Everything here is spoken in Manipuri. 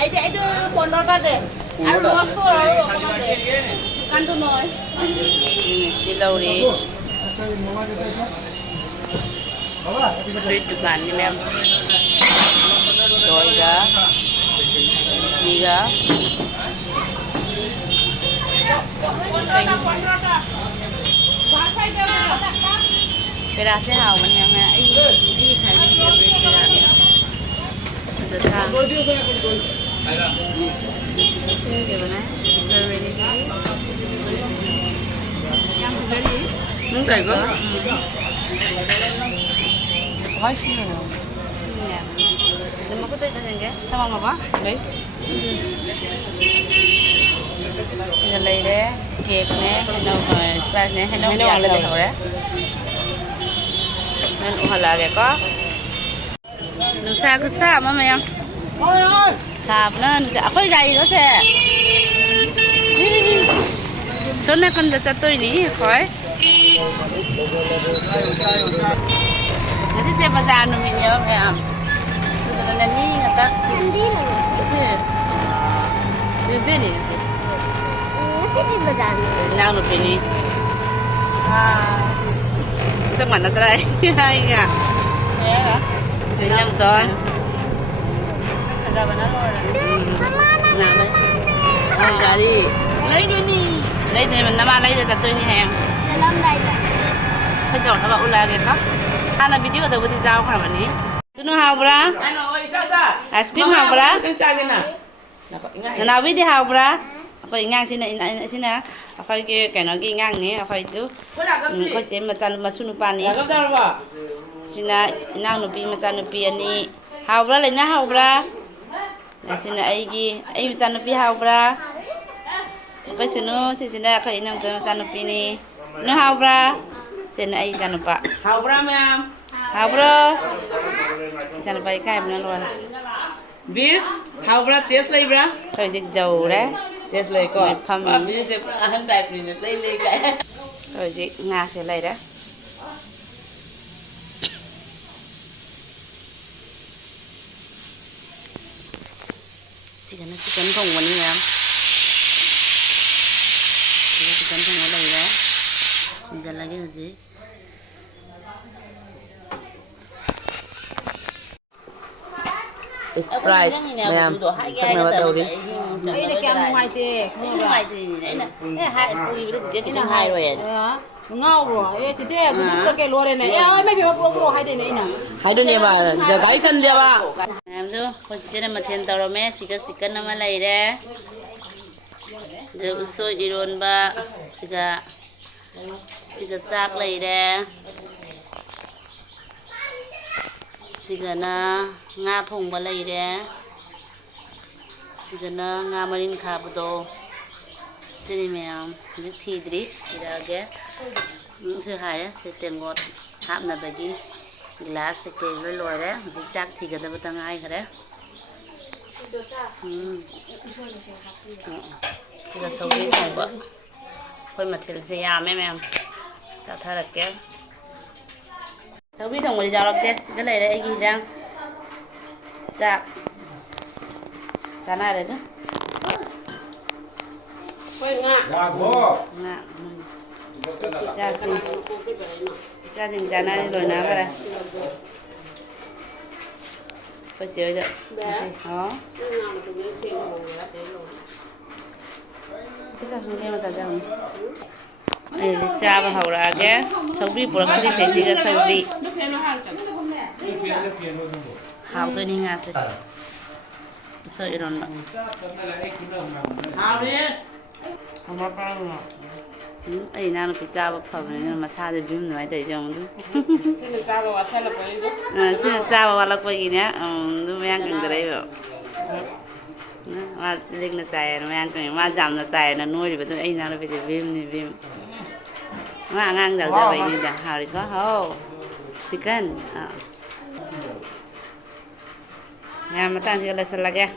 এইটো 15টা দে আৰু ৰসটো আৰু অকণমান দে দোকানটো নহয় মিষ্টি লৌৰি sweet दुकान ni ma'am doi ga misti ga पेड़ा से हाव मन है मैं आई खाई नहीं पेड़ा जैसा क्या बना है स्ट्रॉबेरी क्या मुझे नहीं रहेगा hỏi xin rồi đừng có tay tay cái sao mà bác đấy giờ lấy đấy kẹp nè hay đâu rồi spice nè hay đâu ăn lên rồi đấy nên cũng là cái có nó xa cứ xa mà mày em xa nó sẽ khơi dày nó sẽ số này conจะtôi ní khỏi Kasi sa bazaar namin yun, ma'am. Ito na nani nga ta. Hindi na. Kasi, Tuesday ni kasi. Kasi di bazaar na. Nang no pili. Sa man na try. Ay nga. Yeah. Dinyang ton. Kada ba na lo? Na ba? Ay gari. Lấy đôi ni. Lấy thì mình naman lấy được tôi ni hàng. Chatlamdaigi. Phải chọn nó bảo ula cái đó. Ana video ada buat jauh kan ni? Tu nu hau bra? Ice cream hau bra? Nana video hau bra? Aku ingat sini, aku cái nó cái ngang ni, aku itu, aku cem macam masuk nupa ni. Sini nang nupi macam nupi ni, hau bra lainnya hau bra. Sini ai macam nupi hau bra. Apa sini aku inang macam nupi ni, nu hau bra. Sini ai jangan lupa. Hau bra ma'am. Hau bro. Jangan lupa ikan benar luar. Beef. Hau bra taste lagi bra. Thôi dịch dầu đấy. Taste lagi ko. Pham. Beef sẽ ăn đại mình lấy cái. Thôi dịch Nga sẽ lấy đấy. Chicken phồng vào đi em. Chicken phồng ở đây đấy. Giờ lagi cái gì? Sprite ma'am. Sắp này bắt đầu đi. Đây là kem ngoài thì Ngoài thì đấy là hai pui với cái thứ hai rồi. ngao rồi chị sẽ cũng được cái lúa đây này ơi mấy phiếu bố hai đây này nè Hai đứa nhà bà giờ gãy chân dia bà. Em du, con chị mà thiên tàu rồi mẹ xịt nó mà lấy đấy. Giờ xôi iron ba xịt sạc lấy đấy. Xịt na nga thùng ba lấy đấy. Xịt na nga marin khá bữa đồ. Sini ma'am, ini tidri, tidak ada. Sự hai thì tiền ngọt hạm là bagi glass thì kề lôi lôi đấy, chỉ chắc thì cái đó bắt ngay cái đấy. Chỉ là sầu riêng không bợ, thôi mà thịt dê mấy em, sao thay được cái. Sầu riêng không có gì đâu cái này đấy ghi rằng chak, chả này đấy nữa. Ngạ, cha dừng chả này rồi ná vào đây. Có chơi được. Đó. Thế là không nghe mà sao không? Đây cha và hậu là cái sầu bi bột không đi xí cái sầu bi. Hậu tôi đi ngã sẽ. Sợi rồi mà. Hau đi. Không bắt bao giờ. Ấy nào nó bị cha bắp phở này mà xa thì bím nói tới chồng chứ. Xin được sao bà thay là phải đi. Xin được cha bà là quay gì nhá. Nó mới ăn cần đấy rồi. Mà lịch nó chạy nó mới ăn cần mà giảm nó chạy nó nuôi thì bây giờ ấy nào nó bị bím thì bím. Mà ăn dạo giờ vậy đi đã hào thì có hô. Chicken. Nhà mà tan chicken là sao là cái.